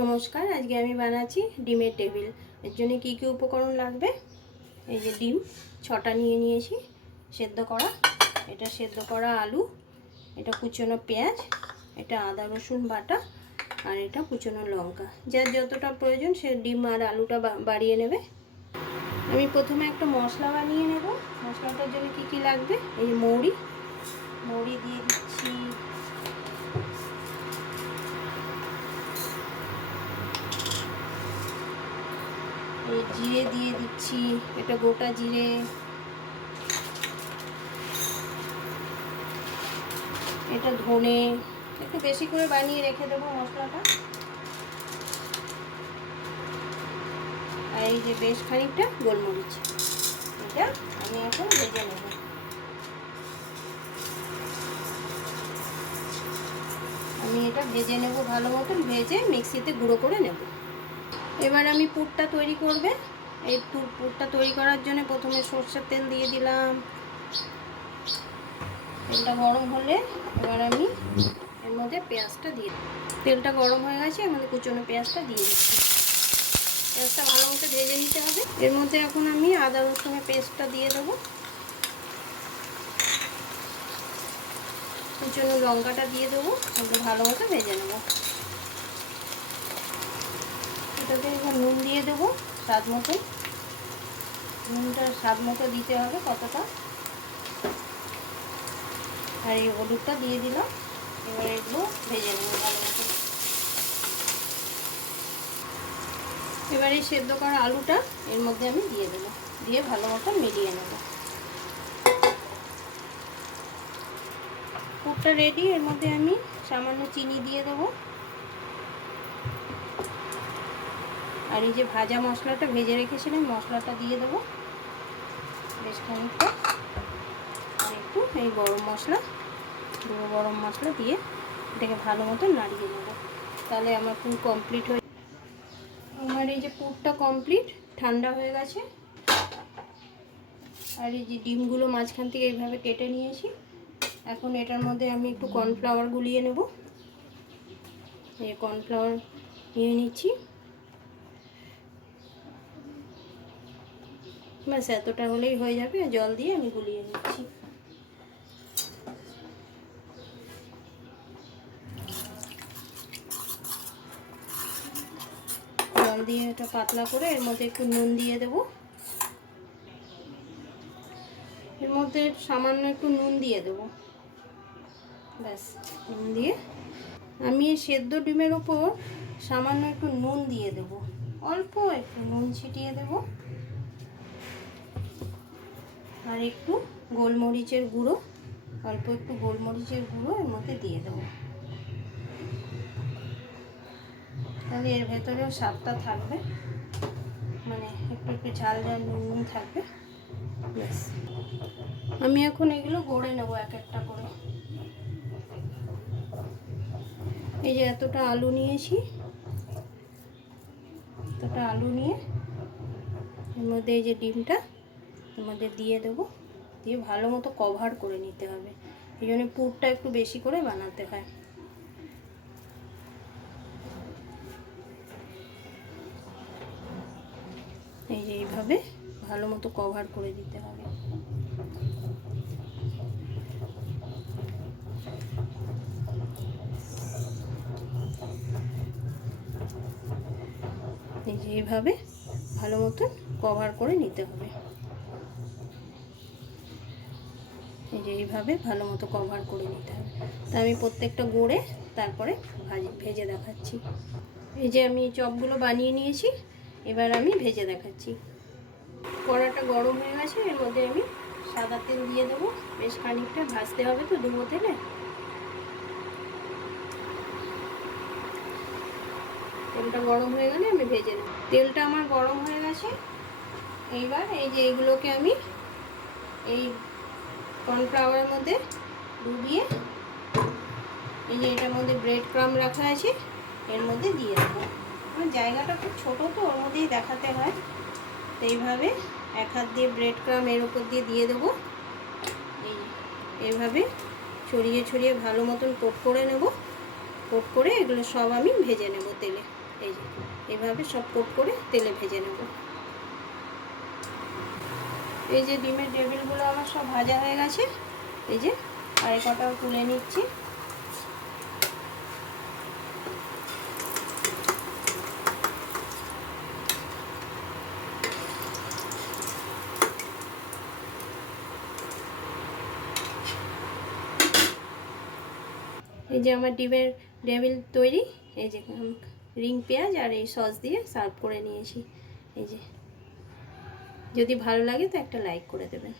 নমস্কার, আজকে আমি বানাচ্ছি ডিমের টেবিল। এর জন্য কী কী উপকরণ লাগবে, এই যে ডিম 6টা নিয়ে নিয়েছি সেদ্ধ করা, এটা সেদ্ধ করা আলু, এটা কুচনো পেঁয়াজ, এটা আদা রসুন বাটা, আর এটা কুচনো লঙ্কা। যার যতটা প্রয়োজন সে ডিম আর আলুটা বাড়িয়ে নেবে। আমি প্রথমে একটা মশলা বানিয়ে নেব। মশলাটার জন্য কী কী লাগবে, এই যে মৌরি দিয়ে দিচ্ছি, এই জিরে দিয়ে দিচ্ছি, এটা গোটা জিরে, এটা ধনে, একটু বেশি করে বানিয়ে রেখে দেবো মশলাটা। আর এই যে বেশ খানিকটা গোলমরিচ, এটা আমি এখন ভেজে নেব। আমি এটা ভেজে নেব ভালো মতন, ভেজে মিক্সিতে গুঁড়ো করে নেব। এবার আমি পুরটা তৈরি করবে। এই পুরটা তৈরি করার জন্য প্রথমে সরষের তেল দিয়ে দিলাম। তেলটা গরম হলে এবার আমি এর মধ্যে পেঁয়াজটা দিয়ে দিই। তেলটা গরম হয়ে গেছে, এর মধ্যে কুচনো পেঁয়াজটা দিয়ে দিচ্ছি। পেঁয়াজটা ভালো মতো ভেজে নিতে হবে। এর মধ্যে এখন আমি আদা রসুনের পেস্টটা দিয়ে দেবো, কুচনো লঙ্কাটা দিয়ে দেবো, একটু ভালো মতো ভেজে নেব। এটাতে এবার নুন দিয়ে দেবো স্বাদ মতো। নুনটা স্বাদ মতো দিতে হবে কতটা। আর এই হলুদটা দিয়ে দিলাম। এবার এগুলো ভেজে নেব ভালো মতো। এবার এই সেদ্ধ করা আলুটা এর মধ্যে আমি দিয়ে দেবো, দিয়ে ভালো মতো মিলিয়ে নেব। পুরটা রেডি। এর মধ্যে আমি সামান্য চিনি দিয়ে দেবো। আর এই যে ভাজা মশলাটা ভেজে রেখেছিলাম, মশলাটা দিয়ে দেবো বেশ খানিকটা। আর একটু এই গরম মশলা, গুঁড়ো গরম মশলা দিয়ে এটাকে ভালো মতো নাড়িয়ে নেব। তাহলে আমার পুর কমপ্লিট হয়ে, আমার এই যে পুরটা কমপ্লিট, ঠান্ডা হয়ে গেছে। আর এই যে ডিমগুলো মাঝখান থেকে এইভাবে কেটে নিয়েছি। এখন এটার মধ্যে আমি একটু কর্নফ্লাওয়ার গুলিয়ে নেব। এই কর্নফ্লাওয়ার নিয়ে নিচ্ছি। ব্যাস এতটা হলেই হয়ে যাবে। জল দিয়ে আমি গুলিয়ে নিচ্ছি। জল দিয়ে এটা পাতলা করে এর মধ্যে একটু নুন দিয়ে দেব। এর মধ্যে সামান্য একটু নুন দিয়ে দেব, ব্যাস। নুন দিয়ে আমি এই সেদ্ধ ডিমের ওপর সামান্য একটু নুন দিয়ে দেব, অল্প একটু নুন ছিটিয়ে দেব। আর একটু গোলমরিচের গুঁড়ো, অল্প একটু গোলমরিচের গুঁড়ো এর মধ্যে দিয়ে দেবো। তাহলে এর ভেতরেও স্বাদটা থাকবে, মানে একটু একটু ঝাল ঝাল নুন নুন থাকবে। ব্যাস, আমি এখন এগুলো গড়ে নেব এক একটা করে। এই যে এতটা আলু নিয়েছি, এতটা আলু নিয়ে এর মধ্যে এই যে ডিমটা এর মধ্যে দিয়ে দেবো, দিয়ে ভালো মতো কভার করে নিতে হবে। এই জন্য পুরটা একটু বেশি করে বানাতে হয়। এই যে এইভাবে ভালো মতো কভার করে দিতে হবে। এই যে এইভাবে ভালো মতো কভার করে নিতে হবে। এই যে এইভাবে ভালো মতো কভার করে নিতে হবে। তা আমি প্রত্যেকটা গড়ে তারপরে ভেজে দেখাচ্ছি। এই যে আমি চপগুলো বানিয়ে নিয়েছি, এবার আমি ভেজে দেখাচ্ছি। কড়াটা গরম হয়ে গেছে, এর মধ্যে আমি সাদা তেল দিয়ে দেবো। বেশ খানিকটা ভাজতে হবে তো ডুবো তেলে। তেলটা গরম হয়ে গেলে আমি ভেজে নেব। তেলটা আমার গরম হয়ে গেছে। এইবার এই যে এগুলোকে আমি এই কর্নফ্লাওয়ারের মধ্যে ডুবিয়ে, এই যে এটার মধ্যে ব্রেড ক্রাম্ব রাখা আছে, এর মধ্যে দিয়ে দেবো। আমার জায়গাটা খুব ছোটো তো, ওর মধ্যেই দেখাতে হয়। তো এইভাবে এক হাত দিয়ে ব্রেড ক্রাম্ব এর উপর দিয়ে দেবো। এইভাবে ছড়িয়ে ছড়িয়ে ভালো মতন কোট করে নেব। কোট করে এগুলো সব আমি ভেজে নেব তেলে। এই যে এভাবে সব কোট করে তেলে ভেজে নেব। এই যে ডিমের টেবিলগুলো আমার সব ভাজা হয়ে গেছে। এই যে আর কটাও তুলে নিচ্ছি। এই যে আমার ডিমের টেবিল তৈরি। এই যে রিং পেঁয়াজ আর এই সস দিয়ে সার্ভ করে নিয়েছি। এই যে যদি ভালো লাগে তো একটা লাইক করে দেবেন।